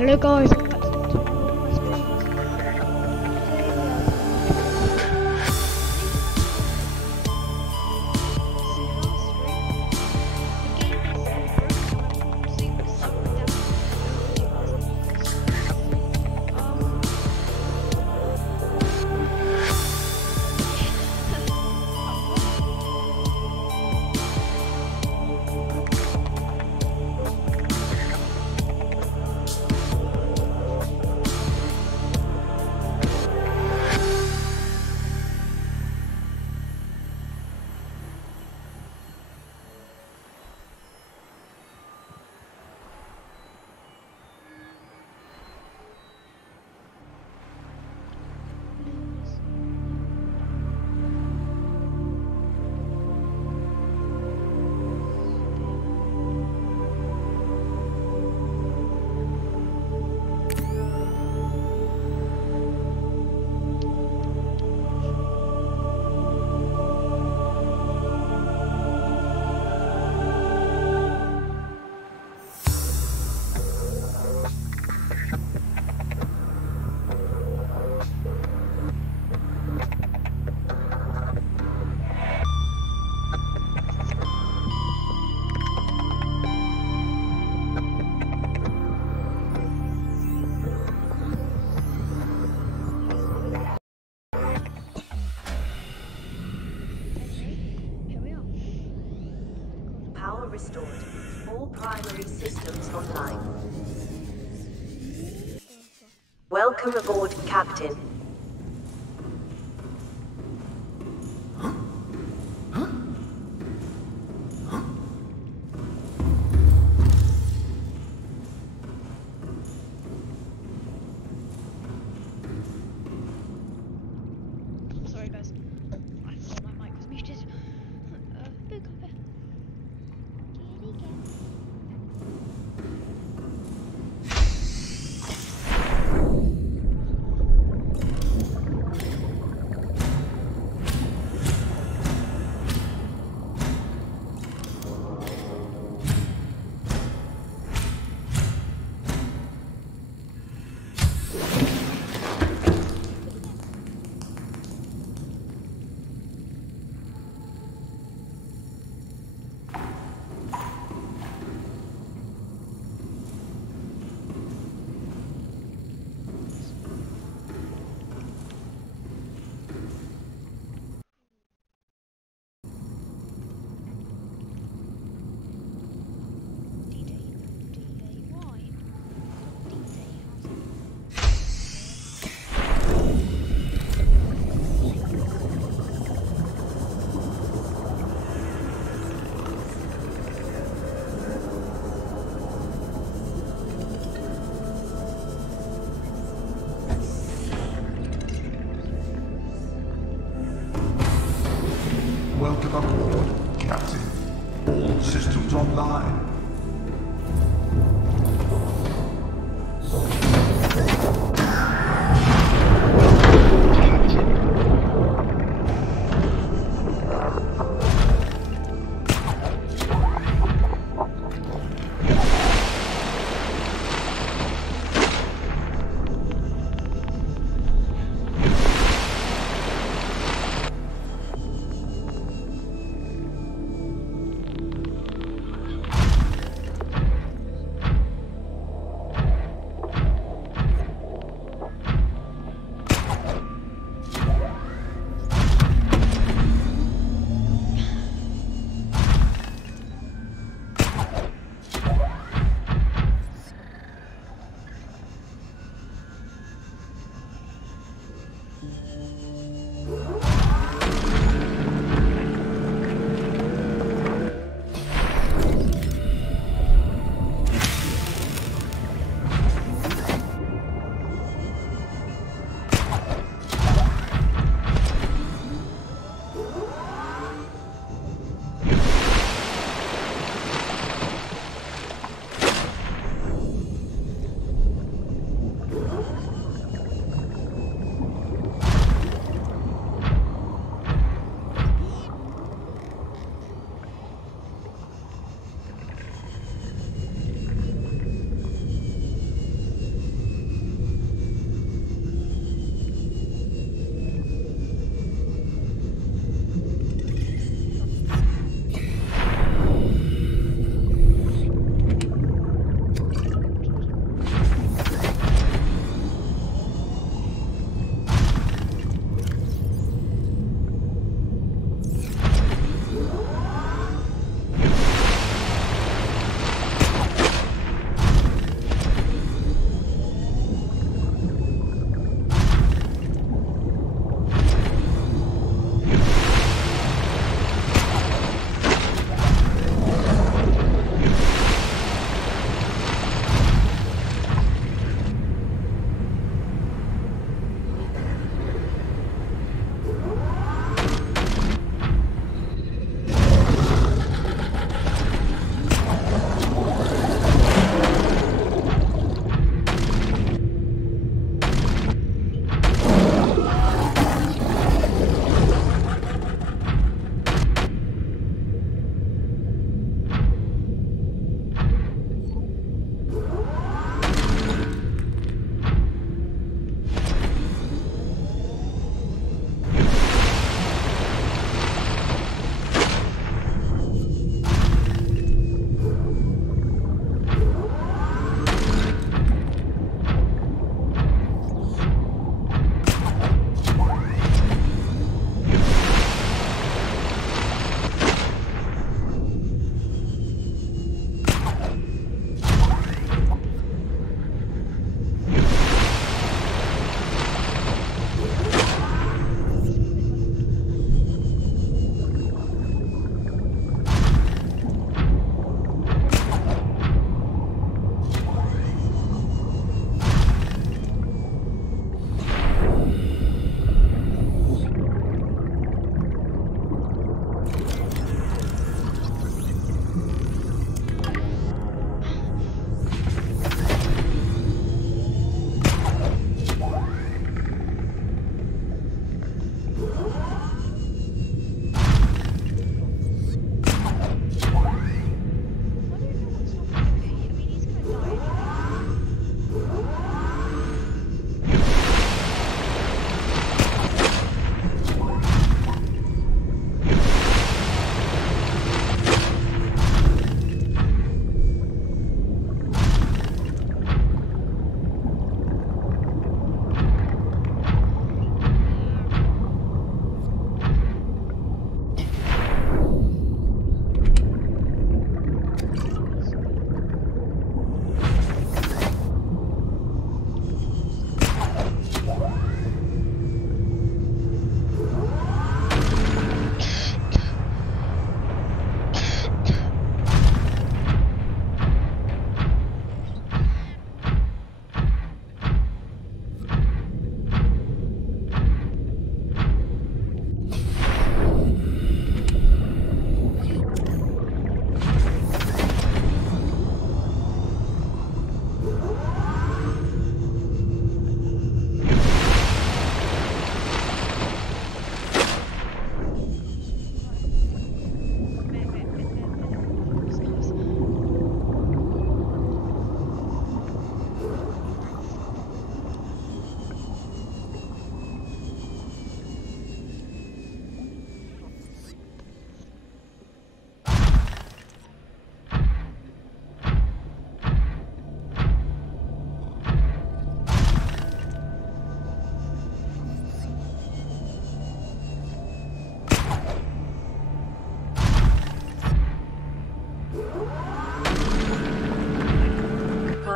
Hello guys, welcome back to one of my streams. Today we are Power restored. All primary systems online. Welcome aboard, Captain. sorry guys. I thought my mic was muted. Big up it. Kitty cat.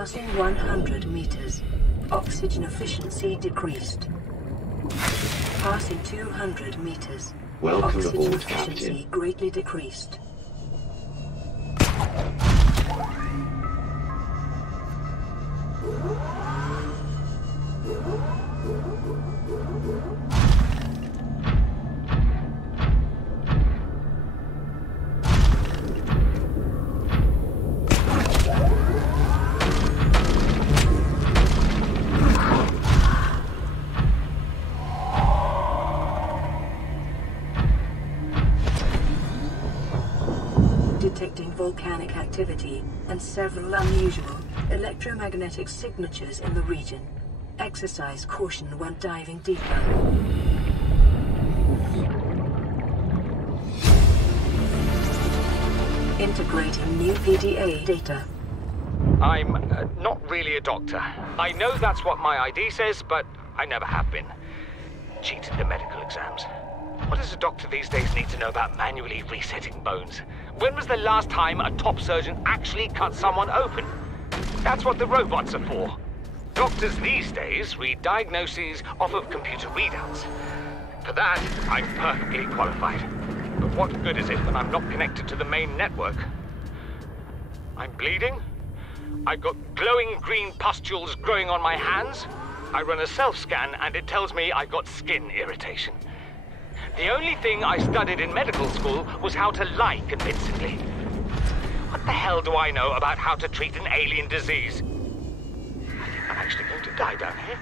Passing 100 meters. Oxygen efficiency decreased. Passing 200 meters. Welcome Oxygen aboard, efficiency Captain. greatly decreased. Detecting volcanic activity and several unusual electromagnetic signatures in the region. Exercise caution when diving deeper. Integrating new PDA data. I'm not really a doctor. I know that's what my ID says, but I never have been. Cheated the medical exams. What does a doctor these days need to know about manually resetting bones? When was the last time a top surgeon actually cut someone open? That's what the robots are for. Doctors these days read diagnoses off of computer readouts. For that, I'm perfectly qualified. But what good is it when I'm not connected to the main network? I'm bleeding. I've got glowing green pustules growing on my hands. I run a self-scan and it tells me I've got skin irritation. The only thing I studied in medical school was how to lie convincingly. What the hell do I know about how to treat an alien disease? I'm actually going to die down here.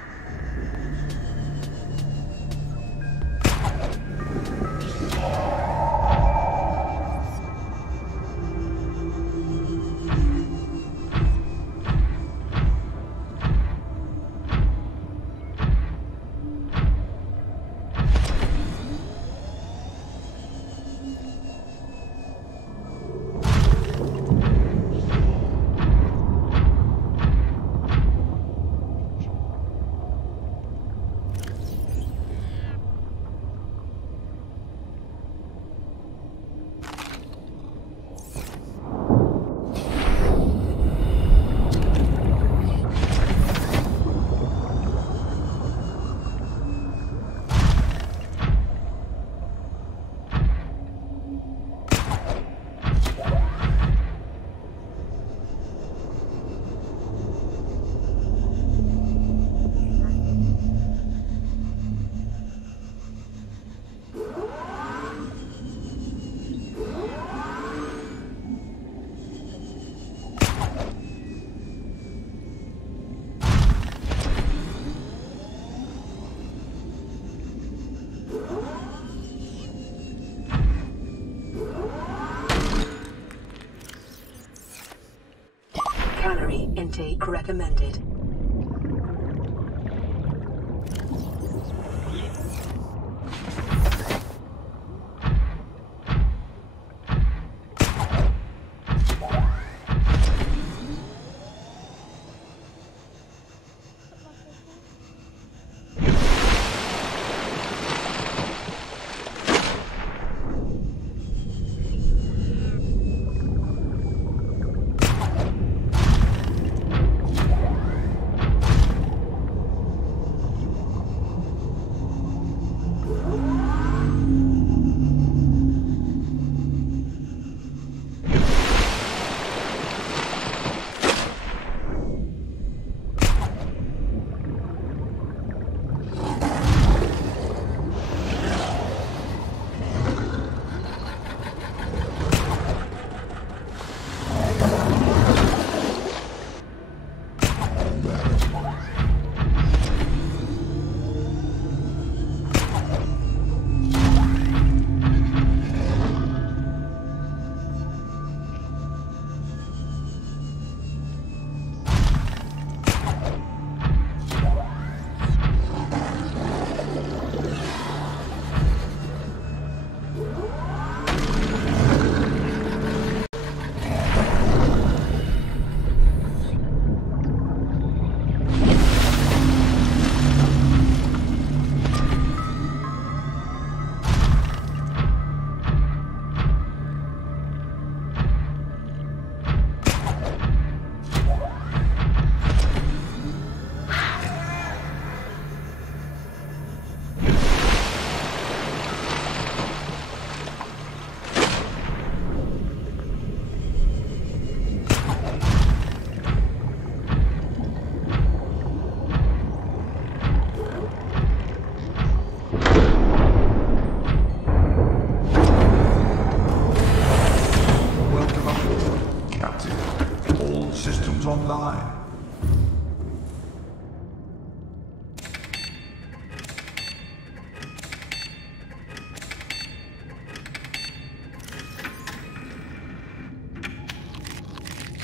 Calorie intake recommended.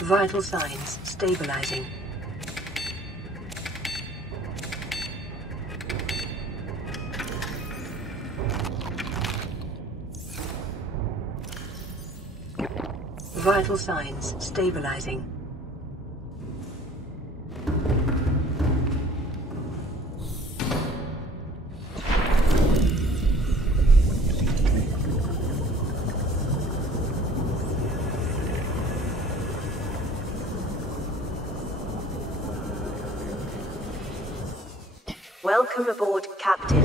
Vital signs stabilizing. Vital signs stabilizing. Welcome aboard, Captain.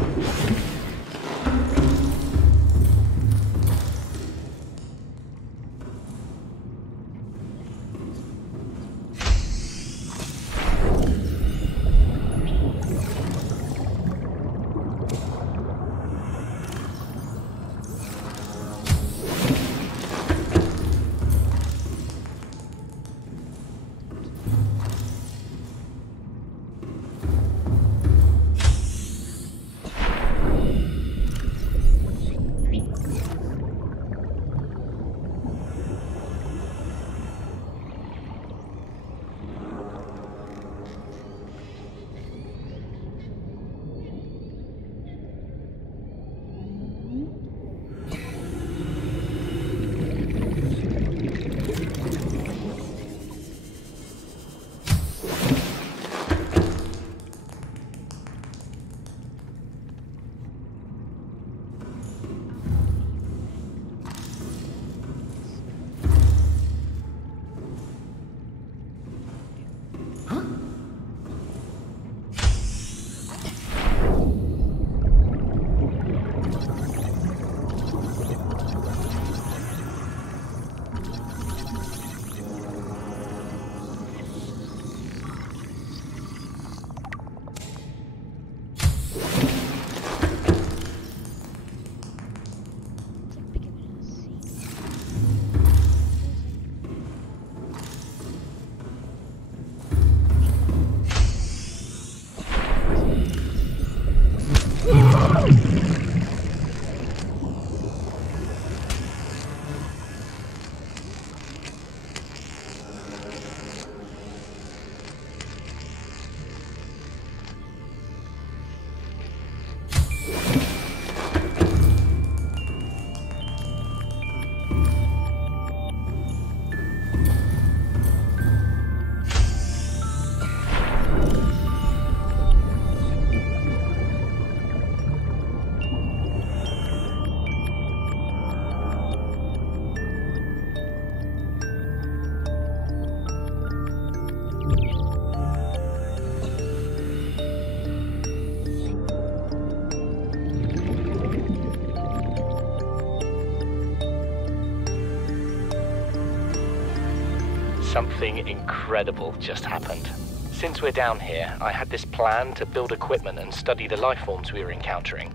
Something incredible just happened. Since we're down here, I had this plan to build equipment and study the life forms we were encountering,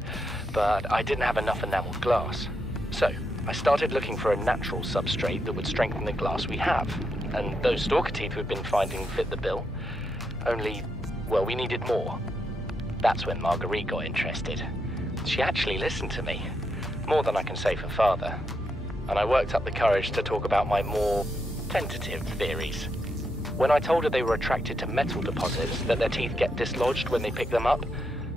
but I didn't have enough enameled glass. So, I started looking for a natural substrate that would strengthen the glass we have, and those stalker teeth we've been finding fit the bill. Only, well, we needed more. That's when Marguerite got interested. She actually listened to me, more than I can say for father, and I worked up the courage to talk about my more tentative theories. When I told her they were attracted to metal deposits, that their teeth get dislodged when they pick them up,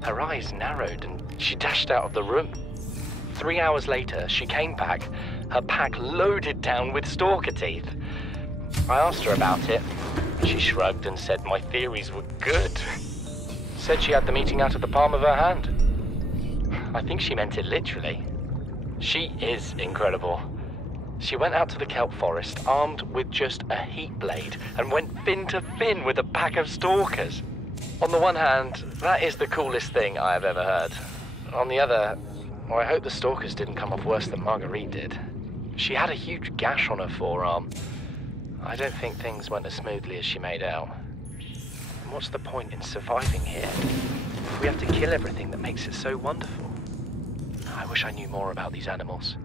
her eyes narrowed and she dashed out of the room. 3 hours later, she came back, her pack loaded down with stalker teeth. I asked her about it. She shrugged and said my theories were good. Said she had the meeting out of the palm of her hand. I think she meant it literally. She is incredible. She went out to the kelp forest armed with just a heat blade and went fin to fin with a pack of stalkers. On the one hand, that is the coolest thing I have ever heard. On the other, well, I hope the stalkers didn't come off worse than Marguerite did. She had a huge gash on her forearm. I don't think things went as smoothly as she made out. And what's the point in surviving here if we have to kill everything that makes it so wonderful? I wish I knew more about these animals,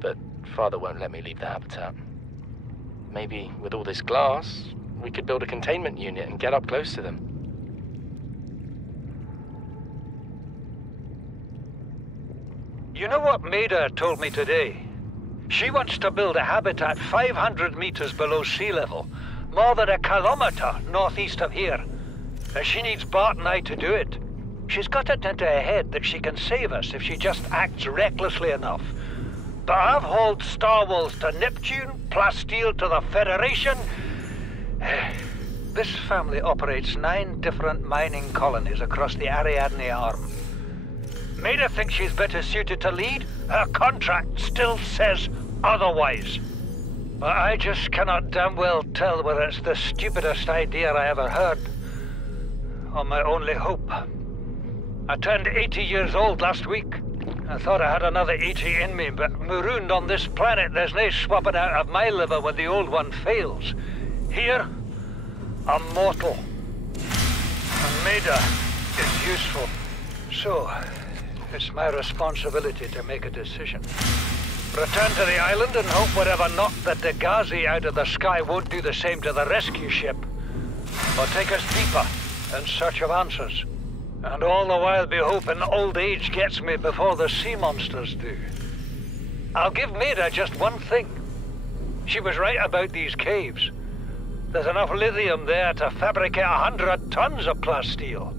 but Father won't let me leave the habitat. Maybe with all this glass, we could build a containment unit and get up close to them. You know what Maida told me today? She wants to build a habitat 500 meters below sea level, more than a kilometer northeast of here. And she needs Bart and I to do it. She's got it into her head that she can save us if she just acts recklessly enough. But I've hauled Star Wars to Neptune, Plasteel to the Federation. This family operates 9 different mining colonies across the Ariadne Arm. Made her think she's better suited to lead. Her contract still says otherwise. But I just cannot damn well tell whether it's the stupidest idea I ever heard, or my only hope. I turned 80 years old last week. I thought I had another 80 in me, but marooned on this planet, there's no swapping out of my liver when the old one fails. Here, I'm mortal. And Maida is useful. So, it's my responsibility to make a decision. Return to the island and hope whatever knocked the Degazi out of the sky won't do the same to the rescue ship. Or take us deeper in search of answers. And all the while be hoping old age gets me before the sea monsters do. I'll give Maida just one thing. She was right about these caves. There's enough lithium there to fabricate 100 tons of plasteel.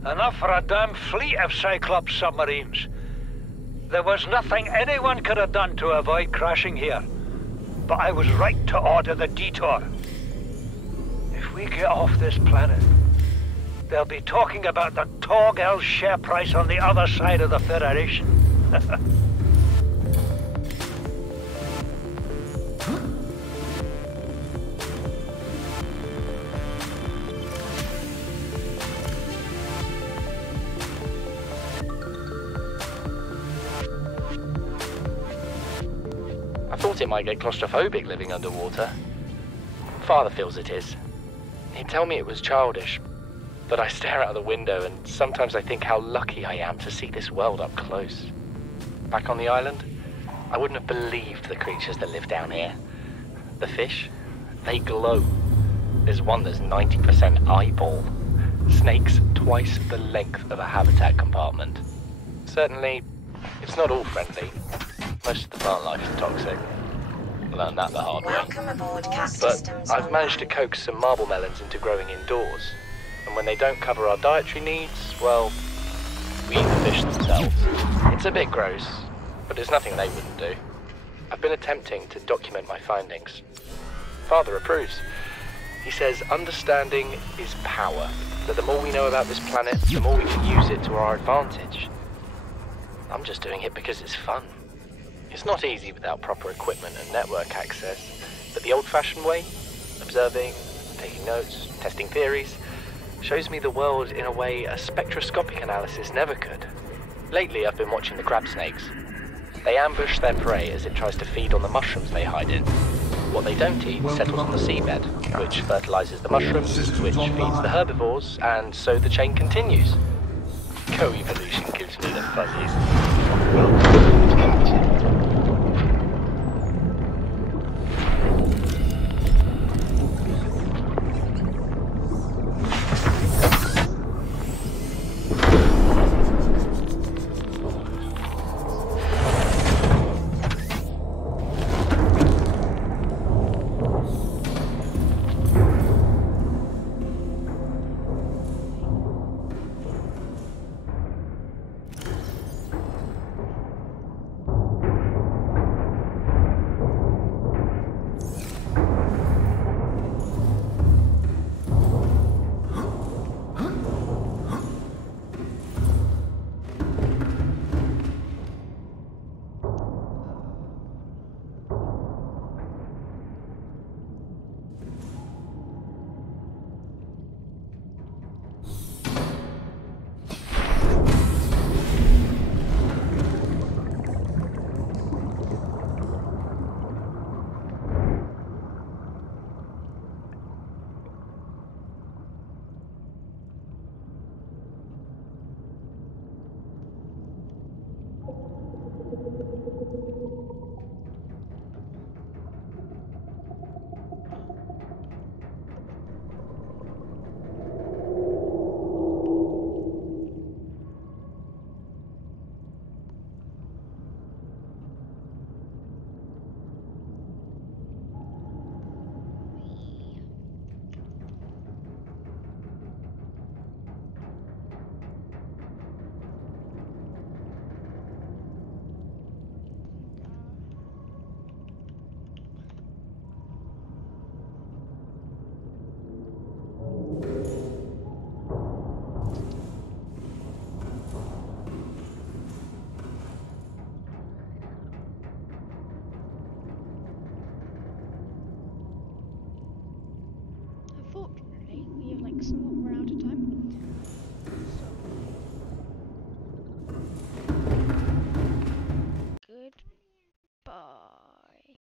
Enough for a damn fleet of Cyclops submarines. There was nothing anyone could have done to avoid crashing here. But I was right to order the detour. If we get off this planet, they'll be talking about the Torgal share price on the other side of the Federation. I thought it might get claustrophobic living underwater. Father feels it is. He'd tell me it was childish, but I stare out the window and sometimes I think how lucky I am to see this world up close. Back on the island, I wouldn't have believed the creatures that live down here. The fish, they glow. There's one that's 90% eyeball. Snakes twice the length of a habitat compartment. Certainly, it's not all friendly. Most of the plant life is toxic. Learned that the hard way. Welcome aboard, Cap But Systems I've managed to Online. coax some marble melons into growing indoors. And when they don't cover our dietary needs, well, we eat the fish themselves. It's a bit gross, but there's nothing they wouldn't do. I've been attempting to document my findings. Father approves. He says understanding is power, that the more we know about this planet, the more we can use it to our advantage. I'm just doing it because it's fun. It's not easy without proper equipment and network access, but the old-fashioned way, observing, taking notes, testing theories, shows me the world in a way a spectroscopic analysis never could. Lately, I've been watching the crab snakes. They ambush their prey as it tries to feed on the mushrooms they hide in. What they don't eat settles on the seabed, which fertilizes the mushrooms, which feeds the herbivores, and so the chain continues. Co-evolution gives me the fuzzies.